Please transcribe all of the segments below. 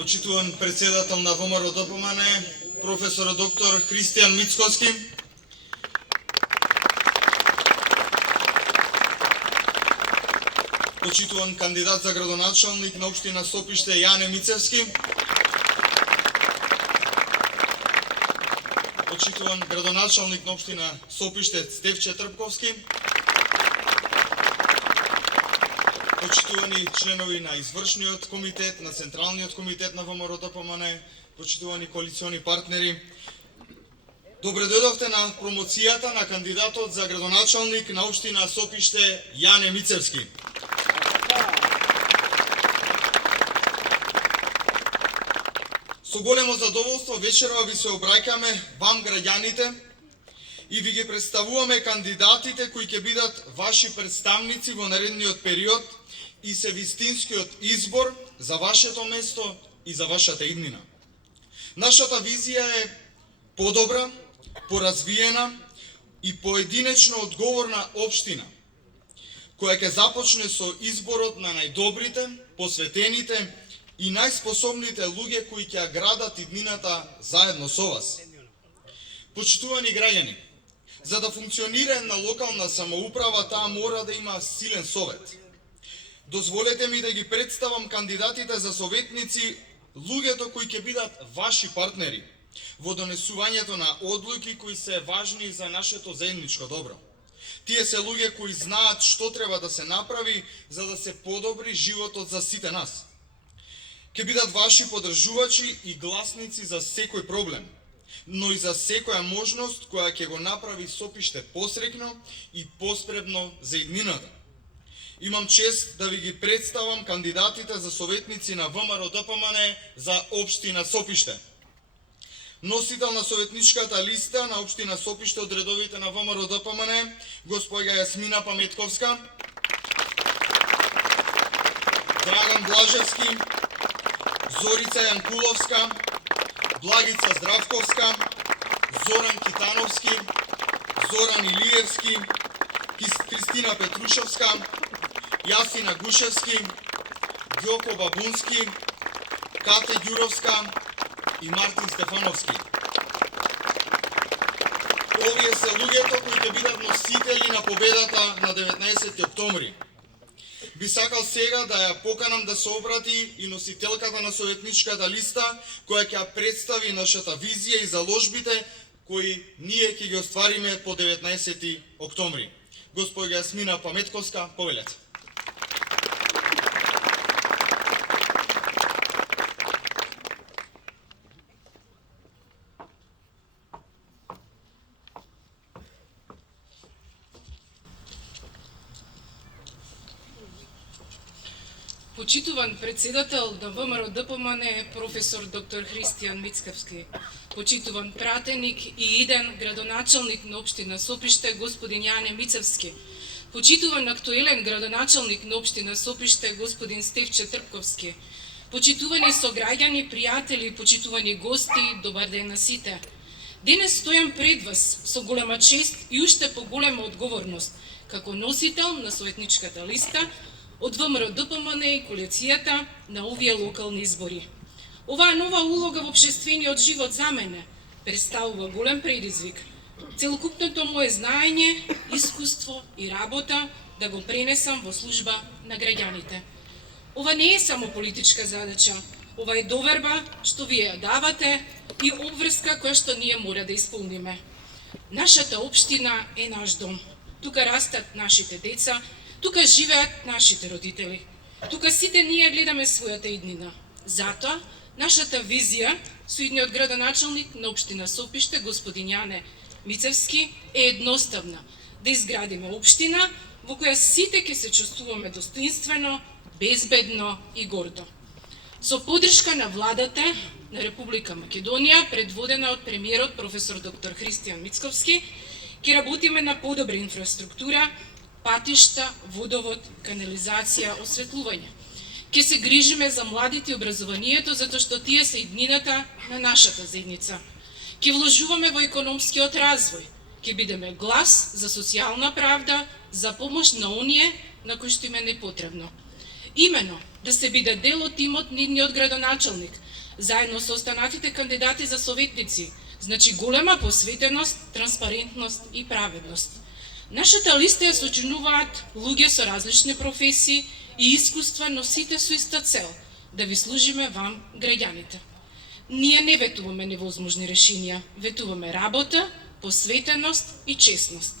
Почитуван председател на ВМРО ДПМН, професор доктор Христијан Мицковски, почитуван кандидат за градоначалник на општина Сопиште Јане Мицевски, почитуван градоначалник на општина Сопиште Стефче Трпковски, почитувани членови на извршниот комитет, на Централниот комитет на ВМРО ДПМН, почитувани коалициони партнери, добре дојдовте на промоцијата на кандидатот за градоначалник на општина Сопиште Јане Мицевски. Со големо задоволство вечерва ви се обраќаме вам граѓаните и ви ги представуваме кандидатите кои ќе бидат ваши представници во наредниот период и се вистинскиот избор за вашето место и за вашата иднина. Нашата визија е подобра, поразвиена и поединечно одговорна општина, која ќе започне со изборот на најдобрите, посветените и најспособните луѓе кои ќе градат иднината заедно со вас. Почитувани граѓани, за да функционира една локална самоуправа, таа мора да има силен совет. Дозволете ми да ги представам кандидатите за советници, луѓето кои ќе бидат ваши партнери во донесувањето на одлуки кои се важни за нашето заедничко добро. Тие се луѓе кои знаат што треба да се направи за да се подобри животот за сите нас. Ќе бидат ваши подржувачи и гласници за секој проблем, но и за секоја можност која ќе го направи Сопиште посреќно и поспребно за иднината. Имам чест да ви ги представам кандидатите за советници на ВМРО ДПМН за општина Сопиште. Носител на советничката листа на општина Сопиште од редовите на ВМРО ДПМН, госпоѓа Јасмина Паметковска, Драган Блажевски, Зорица Јанкуловска, Благица Здравковска, Зоран Китановски, Зоран Илиевски, Кристина Петрушевска, Јасина Гушевски, Ѓоко Бабунски, Кате Ѓуровска и Мартин Стефановски. Овие се луѓето кои ќе бидат носители на победата на 19 октомври. Би сакал сега да ја поканам да се обрати и носителката на советничката листа, која ќе ја представи нашата визија и заложбите кои ние ќе ги оствариме по 19 октомври. Госпоѓа Јасмина Паметковска, повелете. Почитуван председател на ВМРО ДПМН професор доктор Христијан Мицковски, почитуван пратеник и иден градоначалник на општина Сопиште господин Јане Мицевски, почитуван актуелен градоначалник на општина Сопиште господин Стефче Трпковски, почитувани сограѓани, пријатели, почитувани гости, добар ден на сите. Денес стојам пред вас со голема чест и уште поголема одговорност како носител на советничката листа од ВМРО ДПМН и коалицијата на овие локални избори. Оваа нова улога во општествениот живот за мене представува голем предизвик. Целокупното мое знаење, искуство и работа да го пренесам во служба на граѓаните. Ова не е само политичка задача, ова е доверба што вие ја давате и обврска која што ние мора да исполниме. Нашата општина е наш дом. Тука растат нашите деца, тука живеат нашите родители. Тука сите ние гледаме својата иднина. Затоа, нашата визија со идниот градоначалник на општина Сопиште, господин Јане Мицевски, е едноставна. Да изградиме општина во која сите ќе се чувствуваме достоинствено, безбедно и гордо. Со поддршка на владата на Република Македонија, предводена од премиерот професор доктор Христијан Мицковски, ќе работиме на подобра инфраструктура, патишта, водовод, канализација, осветлување. Ке се грижиме за младите и образованието, затоа што тие се иднината на нашата заедница. Ке вложуваме во економскиот развој, ке бидеме глас за социјална правда, за помош на оние на кои што им е непотребно. Имено, да се биде дел од тимот нидниот градоначалник, заедно со останатите кандидати за советници. Значи голема посветеност, транспарентност и праведност. Нашата листа ја сочинуваат луѓе со различни професии и искуства, но сите со иста цел – да ви служиме вам, граѓаните. Ние не ветуваме невозможни решенија, ветуваме работа, посветеност и честност.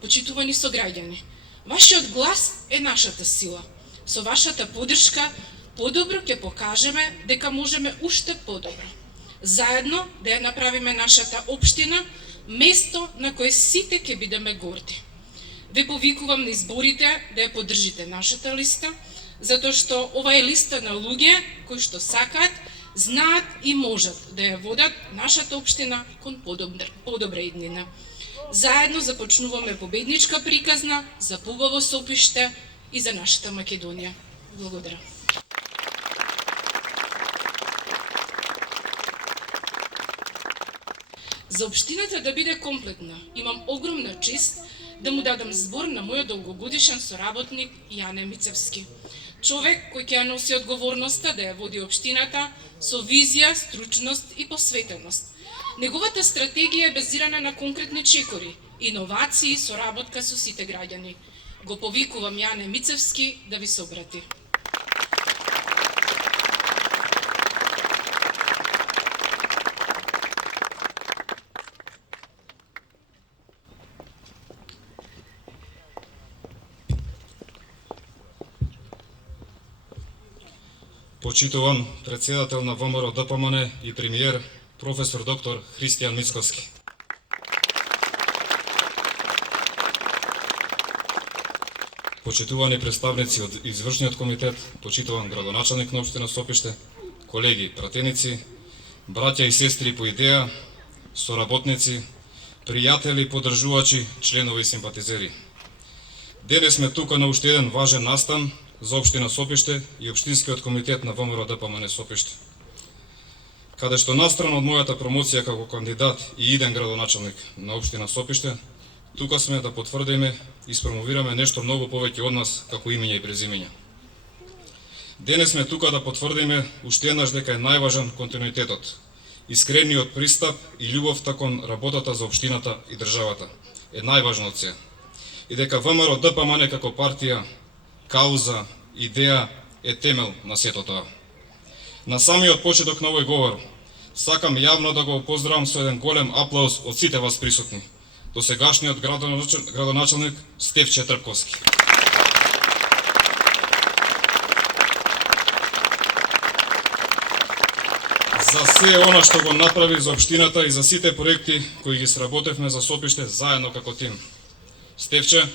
Почитувани сограѓани, вашиот глас е нашата сила. Со вашата поддршка подобро ќе покажеме дека можеме уште подобро. Заедно да ја направиме нашата општина место на кое сите ќе бидеме горди. Ве повикувам на изборите да ја поддржите нашата листа, затоа што ова е листа на луѓе кои што сакаат, знаат и можат да ја водат нашата општина кон подобра иднина. Заедно започнуваме победничка приказна за побаво Сопиште и за нашата Македонија. Благодарам. За општината да биде комплетна, имам огромна чест да му дадам збор на мојот долгогодишен соработник Јане Мицевски. Човек кој ќе ја носи одговорноста да ја води општината со визија, стручност и посветеност. Неговата стратегија е базирана на конкретни чекори, иновации и соработка со сите граѓани. Го повикувам Јане Мицевски да ви се обрати. Почитуван председател на ВМРО ДПМН и премиер професор доктор Христијан Мицковски. Почитувани представници од извршниот комитет, почитуван градоначалник на општина Сопиште, колеги пратеници, браќа и сестри по идеја, соработници, пријатели, поддржувачи, членови и симпатизери. Денес сме тука на уште еден важен настан за општина Сопиште и општинскиот комитет на ВМРО ДПМН Сопиште. Каде што настрана од мојата промоција како кандидат и иден градоначалник на општина Сопиште, тука сме да потврдиме и спромовираме нешто многу повеќе од нас како имења и презимења. Денес сме тука да потврдиме уште еднаш дека е најважен континуитетот, искрениот пристап и љубовта кон работата за општината и државата е најважна од се. И дека ВМРО ДПМН како партија, кауза, идеја е темел на сето тоа. На самиот почеток на овој говор, сакам јавно да го поздравам со еден голем аплауз од сите вас присутни, досегашниот градоначалник Стефче Трпковски. За се она што го направи за општината и за сите проекти кои ги сработевме за Сопиште заедно како тим. Стефче,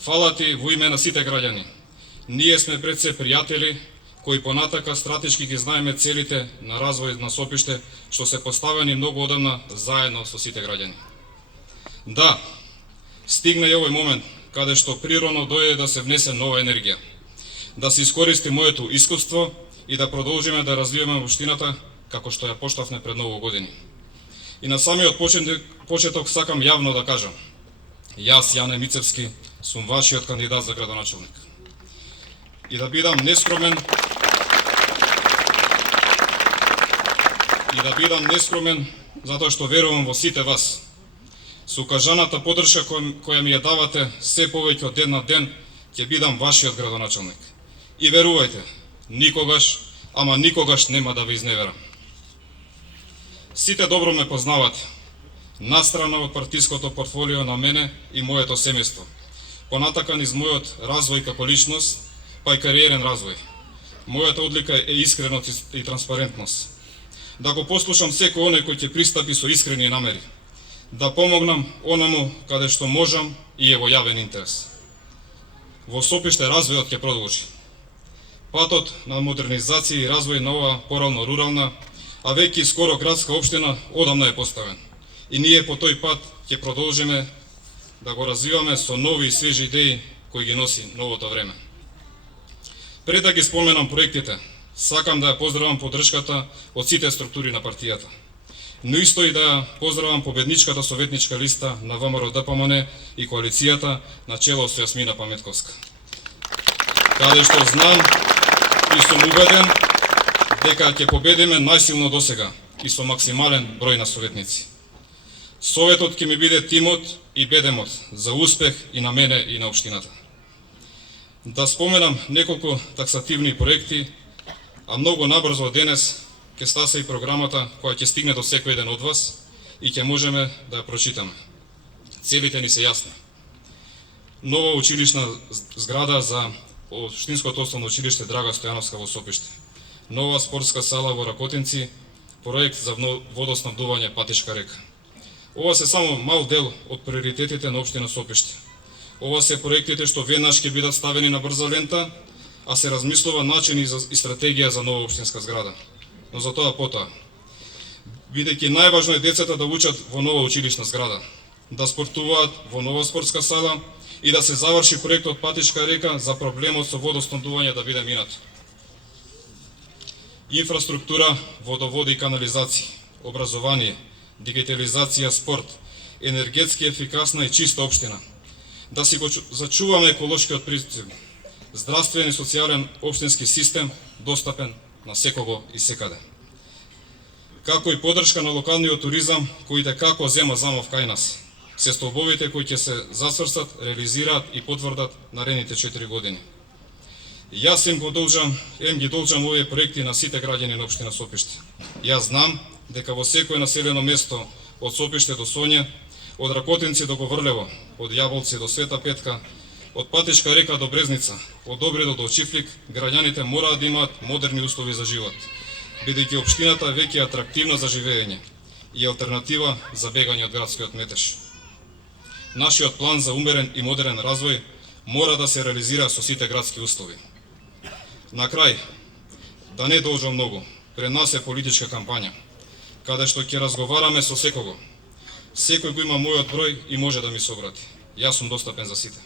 фала ти во име на сите граѓани. Ние сме пред се пријатели кои понатака стратешки ги знаеме целите на развој на Сопиште што се поставени многу одамна заедно со сите граѓани. Да, стигна и овој момент каде што природно дојде да се внесе нова енергија, да се искористи моето искуство и да продолжиме да развиваме општината како што ја поштавме пред многу години. И на самиот почеток сакам јавно да кажам: јас, Јане Мицевски, сум вашиот кандидат за градоначалник. И да бидам нескромен затоа што верувам во сите вас. Со укажаната поддршка која ми ја давате се повеќе од ден на ден, ќе бидам вашиот градоначалник. И верувајте, никогаш, ама никогаш нема да ве изневерам. Сите добро ме познавате, настрана од партиското портфолио на мене и моето семејство, понатака низ мојот развој како личност, па и кариерен развој. Мојата одлика е искреност и транспарентност. Да го послушам секој оној кој ќе пристапи со искрени намери. Да помогнам онаму каде што можам и е во јавен интерес. Во Сопиште развојот ќе продолжи. Патот на модернизација и развој на ова порано рурална, а веќе скоро градска општина одамна е поставен. И ние по тој пат ќе продолжиме да го развиваме со нови и свежи идеи кои ги носи новото време. Пред да ги споменам проектите, сакам да ја поздравам поддршката од сите структури на партијата. Но исто и да поздравам победничката советничка листа на ВМРО ДПМН и коалицијата на чело со Јасмина Паметковска. Каде што знам и сум убеден дека ќе победиме најсилно досега и со максимален број на советници. Советот ќе ми биде тимот и бедемот за успех и на мене и на општината. Да споменам неколку таксативни проекти, а многу набрзо денес ќе стаса и програмата која ќе стигне до секој еден од вас и ќе можеме да ја прочитаме. Целите ни се јасни. Нова училишна зграда за Општинското основно училиште Драга Стојановска во Сопиште. Нова спортска сала во Ракотинци, проект за водоснабдување Патишка река. Ова се само мал дел од приоритетите на општина Сопиште. Ова се проектите што веднаш ќе бидат ставени на брза лента, а се размислува начин и стратегија за нова општинска зграда. Но за тоа потоа. Бидејќи најважно е децата да учат во нова училишна зграда, да спортуваат во нова спортска сала и да се заврши проектот Патишка река за проблемот со водоснабдување да биде минат. Инфраструктура, водоводи и канализација, образование, дигитализација, спорт, енергетски ефикасна и чиста општина. Да си го зачуваме еколошкиот принцип, здравствен и социјален општински систем, достапен на секого и секаде. Како и поддршка на локалниот туризам, кој како зема замов кај нас. Се столбовите кои ќе се засврстат, реализираат и потврдат наредните 4 години. Јас ги должам овие проекти на сите граѓани на општина Сопиште. Јас знам дека во секое населено место од Сопиште до Сонје, од Ракотинци до Говрлево, од Јаболци до Света Петка, од Патишка река до Брезница, од Добридо до Чифлик, граѓаните мораат да имаат модерни услови за живот, бидејќи општината веќе е атрактивна за живење и алтернатива за бегање од градскиот метеж. Нашиот план за умерен и модерен развој мора да се реализира со сите градски услови. На крај, да не должам многу, пред нас е политичка кампања, каде што ќе разговараме со секого. Секој го има мојот број и може да ми се обрати. Јас сум достапен за сите.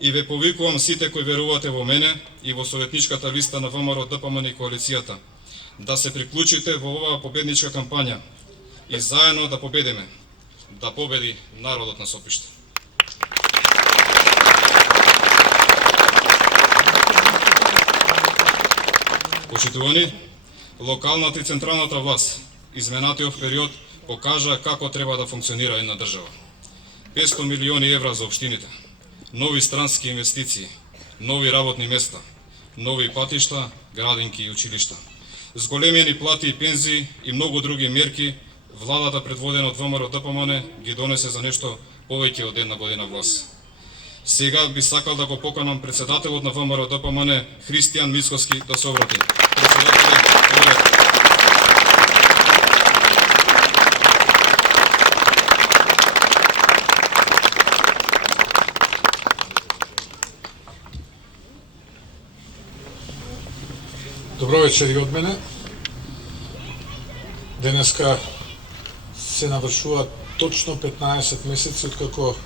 И ве повикувам сите кои верувате во мене и во советничката листа на ВМРО ДПМН и коалицијата, да се приклучите во оваа победничка кампања и заедно да победиме, да победи народот на Сопиште. Почитувани, локалната и централната власт изминатиот период покажа како треба да функционира една држава. 500 милиони евра за општините, нови странски инвестиции, нови работни места, нови патишта, градинки и училишта. Зголемени плати и пензии и многу други мерки, владата предводена од ВМРО ДПМН ги донесе за нешто повеќе од една година власт. Сега би сакал да го поканам председателот на ВМРО ДПМН Христијан Мицковски да се обрати. Добро вечер и од мене. Денеска се навршуваат точно 15 месеци откако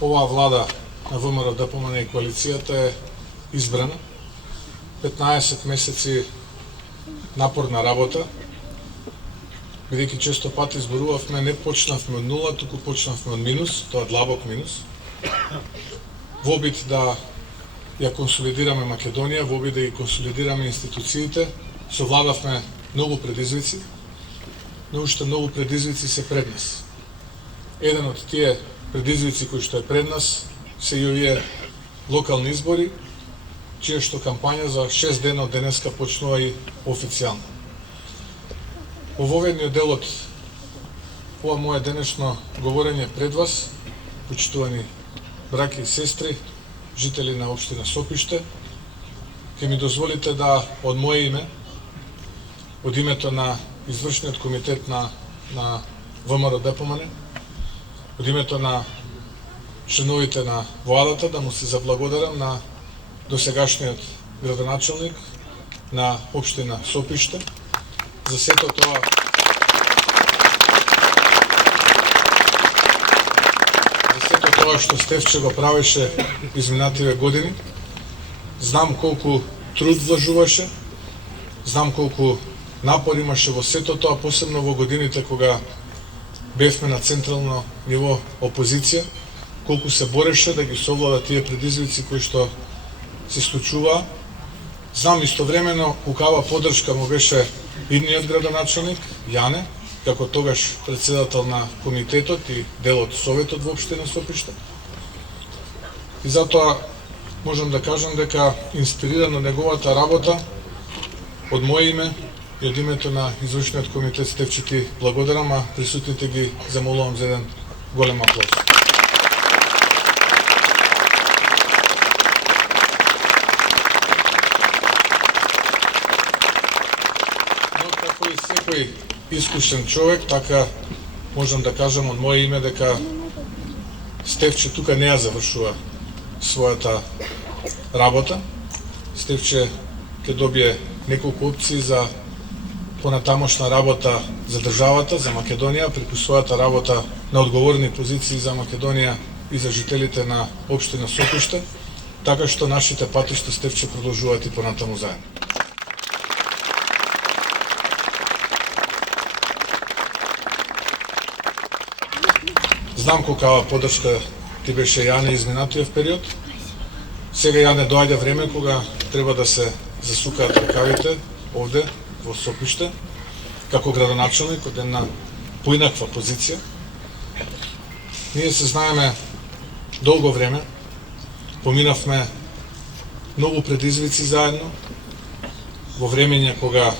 оваа влада на ВМРО ДПМН и коалицијата е избрана. 15 месеци напорна работа, бидејќи често пати зборувавме, не почнавме од нула, туку почнавме од минус, тоа длабок минус. Во обид да ја консолидираме Македонија, во обид да ги консолидираме институциите, совладавме многу предизвици, но уште многу предизвици се пред нас. Еден од тие предизвици кои што е пред нас се и овие локални избори, чија што кампања за 6 дена од денеска почнува и официјално. Ововедниот дел од ова моје денешно говорење пред вас, почитувани браќа и сестри, жители на општина Сопиште, ќе ми дозволите да од моје име, од името на извршниот комитет на ВМРО ДПМН, од името на членовите на владата, да му се заблагодарам на досегашниот градоначалник на општина Сопиште за сето тоа што Стефче го правеше изминативе години. Знам колку труд вложуваше, знам колку напор имаше во сето тоа, посебно во годините кога бевме на централно ниво опозиција, колку се бореше да ги совлада тие предизвици кои што се случуваа Знам истовремено каква поддршка му беше идниот градоначалник Јане, како тогаш председател на комитетот и дел од советот во општина Сопиште. И затоа можам да кажам дека инспирирано неговата работа од моје име и од името на извршниот комитет Стефче ти благодарам, а присутните ги замолувам за еден голем аплауз. Но како и секој искушен човек, така можам да кажам од моје име дека Стефче тука не ја завршува својата работа. Стефче ќе добие неколку опции за понатамошна работа за државата, за Македонија, преку својата работа на одговорни позиции за Македонија и за жителите на општина Сопиште, така што нашите патишта Стефче продолжуваат и понатаму заедно. Знам колкава поддршка ти беше Јане изминатиот период. Сега Јане доаѓа време кога треба да се засукаат рукавите овде во Сопиште, како градоначалник од една поинаква позиција. Ние се знаеме долго време, поминавме многу предизвици заедно, во времења кога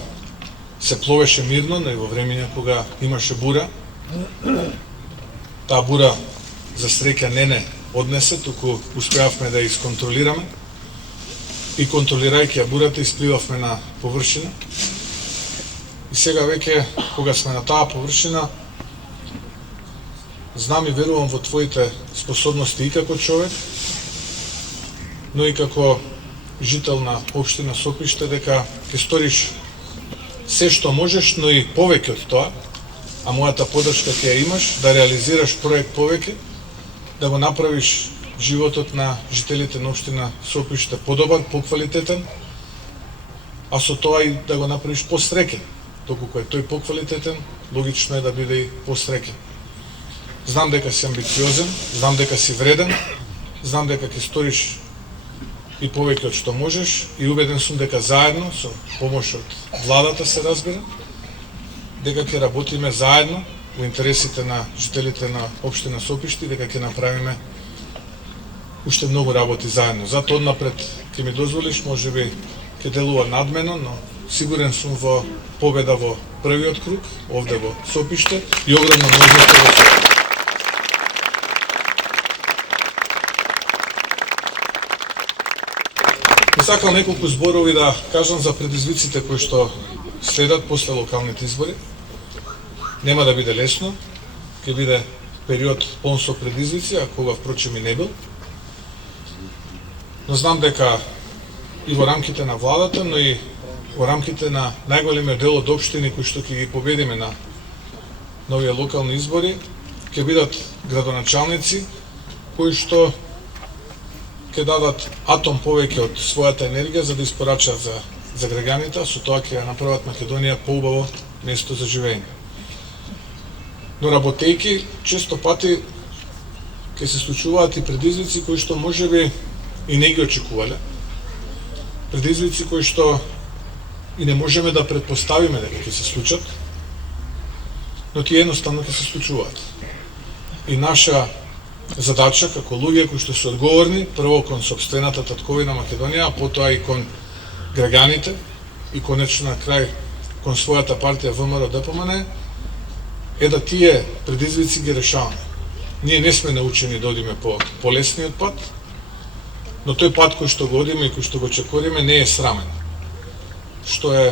се пловеше мирно, но и во времења кога имаше бура. Таа бура за среќа не однесе, туку успеавме да ја исконтролираме и контролирајќи ја бурата испливавме на површина. И сега веќе кога сме на таа површина, знам и верувам во твоите способности и како човек, но и како жител на општина Сопиште, дека ќе сториш се што можеш, но и повеќе од тоа, а мојата поддршка ќе ја имаш, да реализираш проект повеќе, да го направиш животот на жителите на општина Сопиште подобар, поквалитетен, а со тоа и да го направиш посреќен. Доколку е тој поквалитетен, логично е да биде и посреќен. Знам дека си амбициозен, знам дека си вреден, знам дека ќе сториш и повеќе од што можеш и убеден сум дека заедно, со помош од владата се разбира, дека ќе работиме заедно во интересите на жителите на општина Сопиште и дека ќе направиме уште многу работи заедно. Затоа однапред ќе ми дозволиш, можеби ќе делува надмено, но сигурен сум во победа во првиот круг, овде во Сопиште и огромна можност во Сопиште. Би сакал неколку зборови да кажам за предизвиците кои што следат после локалните избори. Нема да биде лесно, ќе биде период полн со предизвици, а кога впрочем и не бил. Но знам дека и во рамките на владата, но и во рамките на најголемиот дел од општини кои што ќе ги победиме на новија локални избори, ќе бидат градоначалници кои што ќе дадат атом повеќе од својата енергија за да испорачат за граѓаните, а со тоа ќе ја направат Македонија поубаво место за живење. Но работејки, често пати ќе се случуваат и предизвици кои што можеби и не ги очекувале. Предизвици кои што и не можеме да предпоставиме дека ќе се случат, но тие едноставно ќе се случуваат. И наша задача како луѓе кои што се одговорни, прво кон сопствената татковина Македонија, а потоа и кон граѓаните и конечно на крај кон својата партија ВМРО ДПМН, е да тие предизвици ги решаваме. Ние не сме научени да одиме по полесниот пат, но тој пат кој што го одиме и кој што го чекориме не е срамен, што е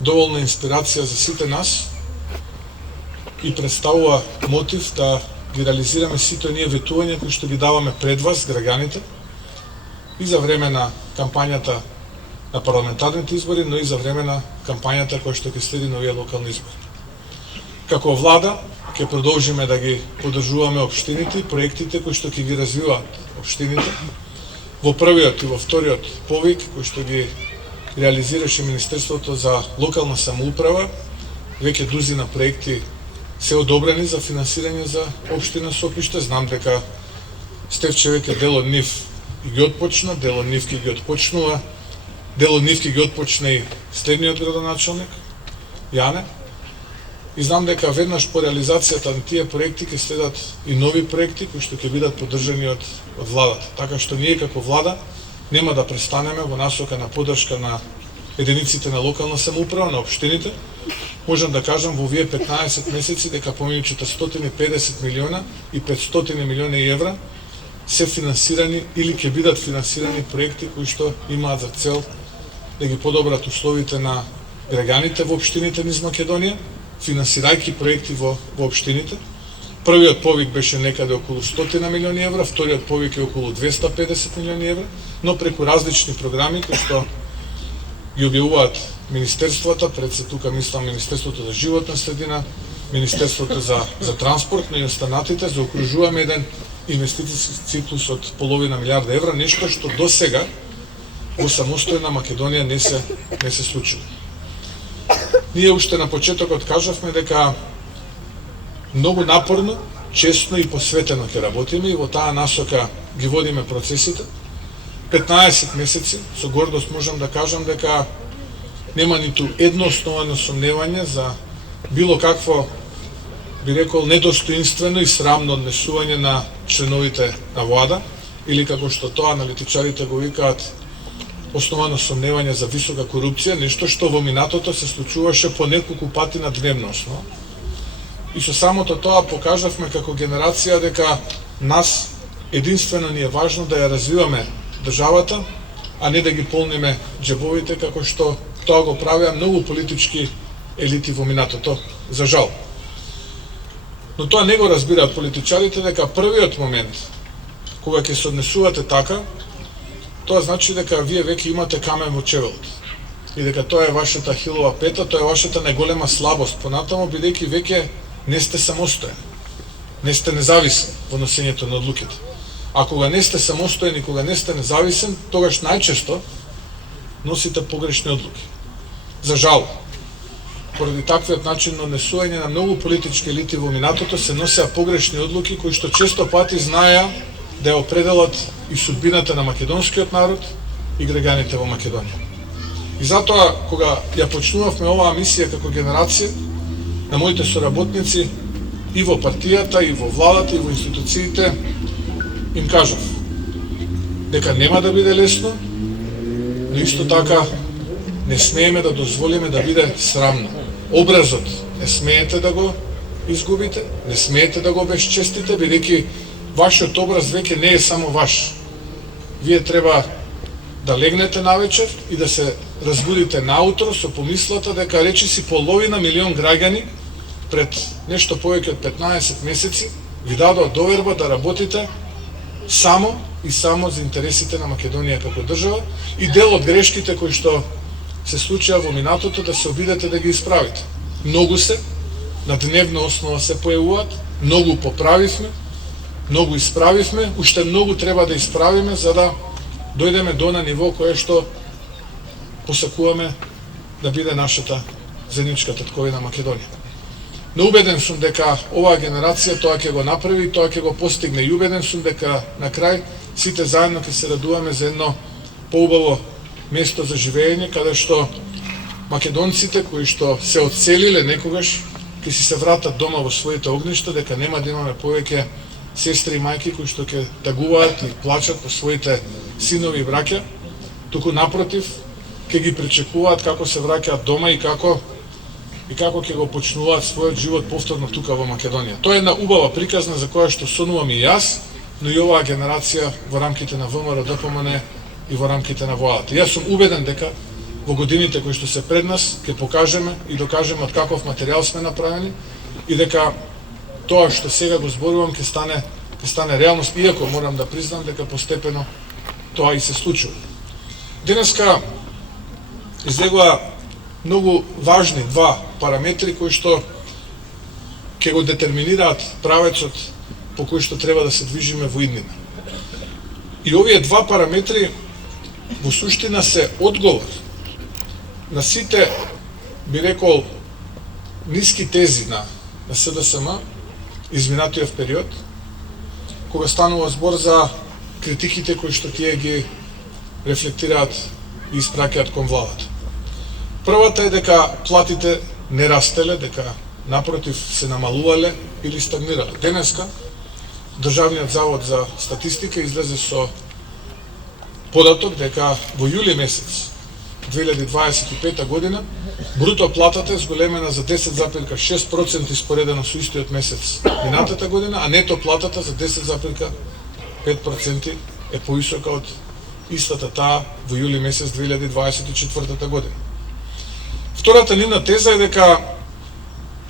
доволна инспирација за сите нас и представува мотив да ги реализираме сите оние ветувања кои што ги даваме пред вас, граѓаните, и за време на кампањата на парламентарните избори, но и за време на кампањата која што ќе следи на овие локални избори. Како влада ќе продолжиме да ги поддржуваме општините и проектите кои што ќе ги развиваат општините. Во првиот и во вториот повик кој што ги реализираше Министерството за локална самоуправа, веќе дузина проекти се одобрени за финансирање за општина Сопиште. Знам дека Стефче веќе дел од нив и ги отпочна, дел од нив ќе ги отпочнува дел од нив ќе ги отпочне и следниот градоначалник, Јане. И знам дека веднаш по реализацијата на тие проекти ќе следат и нови проекти кои што ќе бидат поддржани од владата. Така што ние како влада нема да престанеме во насока на поддршка на единиците на локална самоуправа, на општините. Можам да кажам во овие 15 месеци дека помеѓу 450 милиона и 500 милиони евра се финансирани или ќе бидат финансирани проекти кои што имаат за цел да ги подобрат условите на граѓаните во општините низ Македонија, финансирајќи проекти во општините. Првиот повик беше некаде околу 100 милиони евра, вториот повик е околу 250 милиони евра, но преку различни програми кои што ги објавуваат министерствата, пред се тука мислам Министерството за животна средина, Министерството за транспорт, но и останатите, заокружуваме еден инвестицијски циклус од половина милиарда евра, нешто што до сега во самостојна Македонија не се случило. Ние уште на почетокот кажавме дека многу напорно, честно и посветено ќе работиме и во таа насока ги водиме процесите. 15 месеци, со гордост можам да кажам дека нема ниту едно основано сомневање за било какво, би рекол, недостоинствено и срамно однесување на членовите на влада, или како што тоа аналитичарите го викаат, основано сомневање за висока корупција, нешто што во минатото се случуваше по неколку пати на дневна основа. И со самото тоа покажавме како генерација дека нас единствено ни е важно да ја развиваме државата, а не да ги полниме џебовите како што тоа го правеа многу политички елити во минатото, за жал. Но тоа не го разбираат политичарите дека првиот момент кога ќе се однесувате така, тоа значи дека вие веќе имате камен во чевелот. И дека тоа е вашата хилова пета, тоа е вашата најголема слабост понатамо, бидејќи веќе не сте самостоен. Не сте независен во носењето на одлуките. А кога не сте самостоен и кога не сте независен, тогаш најчесто носите погрешни одлуки. За жал, поради таквиот начин на однесување на многу политички елити во минатото се носеа погрешни одлуки кои што често пати знаеа да ја определат и судбината на македонскиот народ и граѓаните во Македонија. И затоа, кога ја почнувавме оваа мисија како генерација, на моите соработници и во партијата, и во владата, и во институциите, им кажав дека нема да биде лесно, но исто така не смееме да дозволиме да биде срамно. Образот не смеете да го изгубите, не смеете да го безчестите, бидејќи вашиот образ веќе не е само ваш. Вие треба да легнете навечер и да се разбудите наутро со помислата дека речиси половина милион граѓани пред нешто повеќе од 15 месеци ви дадоа доверба да работите само и само за интересите на Македонија како држава и дел од грешките кои што се случија во минатото да се обидете да ги исправите. Многу се, на дневна основа се појавуваат, многу поправивме, многу исправивме, уште многу треба да исправиме за да дојдеме до на ниво кое што посакуваме да биде нашата заедничка татковина Македонија. Но убеден сум дека оваа генерација тоа ќе го направи, тоа ќе го постигне и убеден сум дека на крај сите заедно ќе се радуваме за едно поубаво место за живење, каде што македонците кои што се одселиле некогаш ќе си се вратат дома во своите огништа, дека нема да имаме повеќе сестри и мајки кои што ќе тагуваат и плачат по своите синови и браќа, туку напротив ќе ги причекуваат како се враќаат дома и како ќе го почнуваат својот живот повторно тука во Македонија. Тоа е една убава приказна за која што сонувам и јас, но и оваа генерација во рамките на ВМРО ДПМН и во рамките на владата. Јас сум убеден дека во годините кои што се пред нас ќе покажеме и докажеме од каков материјал сме направени и дека тоа што сега го зборувам ќе стане реалност, иако морам да признам дека постепено тоа и се случува. Денеска излегува многу важни два параметри кои што ќе го детерминираат правецот по кој што треба да се движиме во иднина. И овие два параметри во суштина се одговор на сите, би рекол, ниски тези на СДСМ изминатиот период, кога станува збор за критиките кои што тие ги рефлектираат и испраќаат кон владата. Првата е дека платите не растеле, дека напротив се намалувале или стагнирале. Денеска Државниот завод за статистика излезе со податок дека во јули месец 2025 година бруто платата е зголемена за 10,6% споредено со истиот месец минатата година, а нето платата за 10,5% е поисока од истата таа во јули месец 2024 година. Втората нивна теза е дека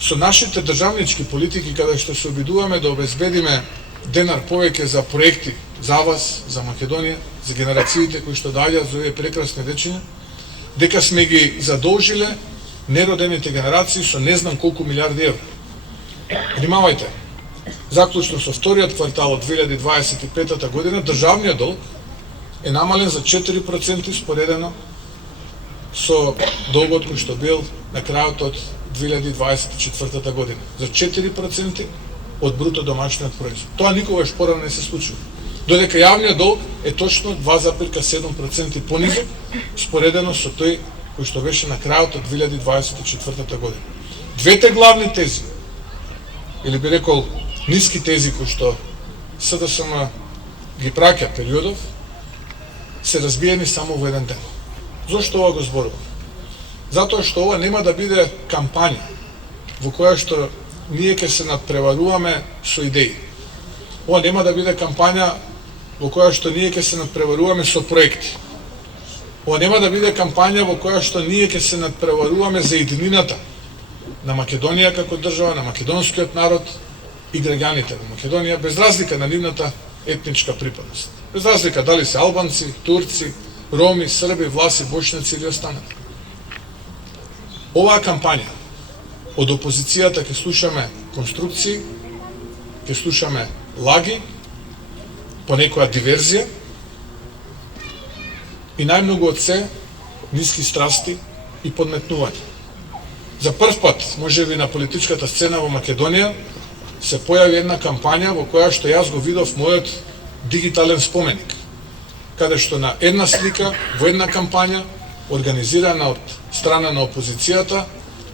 со нашите државнички политики, каде што се обидуваме да обезбедиме денар повеќе за проекти за вас, за Македонија, за генерациите кои што доаѓаат за овие прекрасни дечиња, дека сме ги задолжиле неродените генерации со не знам колку милиарди евра. Внимавајте, заклучно со вториот квартал од 2025 година, државниот долг е намален за 4% споредено со долгот кој што бил на крајот од 2024 година. За 4% од бруто домашниот производ. Тоа никогаш порано не се случува. Додека јавниот долг е точно 2,7% понизок споредено со тој кој што беше на крајот од 2024 година. Двете главни тези, или би рекол ниски тези кои што СДСМ ги праќа периодов, се разбиени само во еден ден. Зошто ова го зборувам? Затоа што ова нема да биде кампања во која што ние ќе се надпреваруваме со идеи. Ова нема да биде кампања во која што ние ќе се надпреваруваме со проекти. Ова нема да биде кампања во која што ние ќе се надпреваруваме за единината на Македонија како држава, на македонскиот народ и граѓаните на Македонија, без разлика на нивната етничка припадност. Без разлика дали се албанци, турци, роми, срби, власи, бошњаци или останати. Оваа кампања од опозицијата ќе слушаме конструкции, ќе слушаме лаги, понекоја диверзија и најмногу од се ниски страсти и подметнување. За прв пат, можеби на политичката сцена во Македонија, се појави една кампања во која што јас го видов мојот дигитален споменик, каде што на една слика, во една кампања, организирана од страна на опозицијата,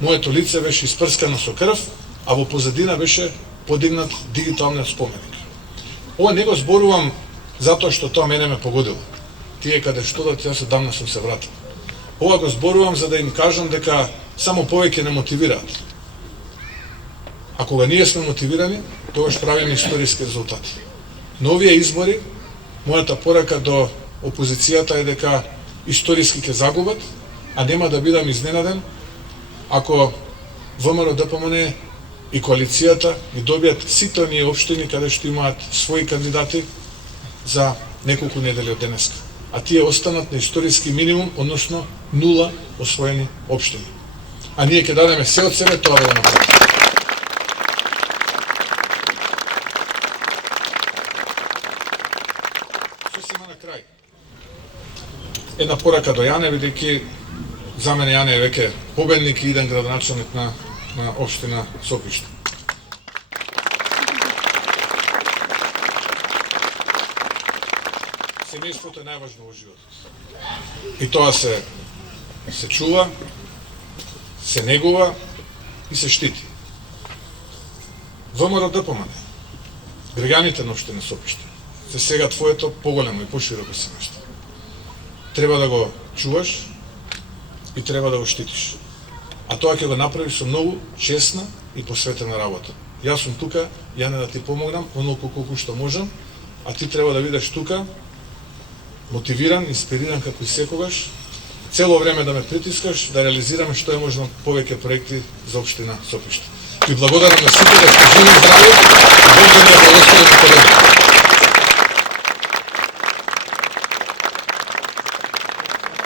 моето лице беше испрскано со крв, а во позадина беше подигнат дигиталниот споменик. Ова не го зборувам затоа што тоа мене ме погодило. Тие каде што да јас одамна сум се вратил. Ова го зборувам за да им кажам дека само повеќе не мотивираат. А кога ние сме мотивирани, тогаш правиме историски резултати. На овие избори, мојата порака до опозицијата е дека историски ќе загубат, а нема да бидам изненаден ако ВМРО ДПМН и коалицијата ги добијат сите оние општини каде што имаат своји кандидати за неколку недели од денеска. А тие останат на историски минимум, односно 0 освоени општини. А ние ќе дадеме се од себе тоа да го направиме. Сосема на крај. Една порака до Јане, бидејќи за мене Јане е веќе победник и иден градоначелник на општина Сопиште. Семејството е најважно во животот. И тоа се чува, се негува и се штити. ВМРО ДПМН, граѓаните на општина Сопиште, се сега твоето поголемо и пошироко семејство. Треба да го чуваш и треба да го штитиш. А тоа ќе го направиш со многу честна и посветена работа. Јас сум тука, Јане, да ти помогнам, онолку колку што можам, а ти треба да бидеш тука, мотивиран, инспириран како и секогаш, цело време да ме притискаш, да реализираме што е можно повеќе проекти за општина Сопиште. Ви благодарам на сите, да сте живи и здрави.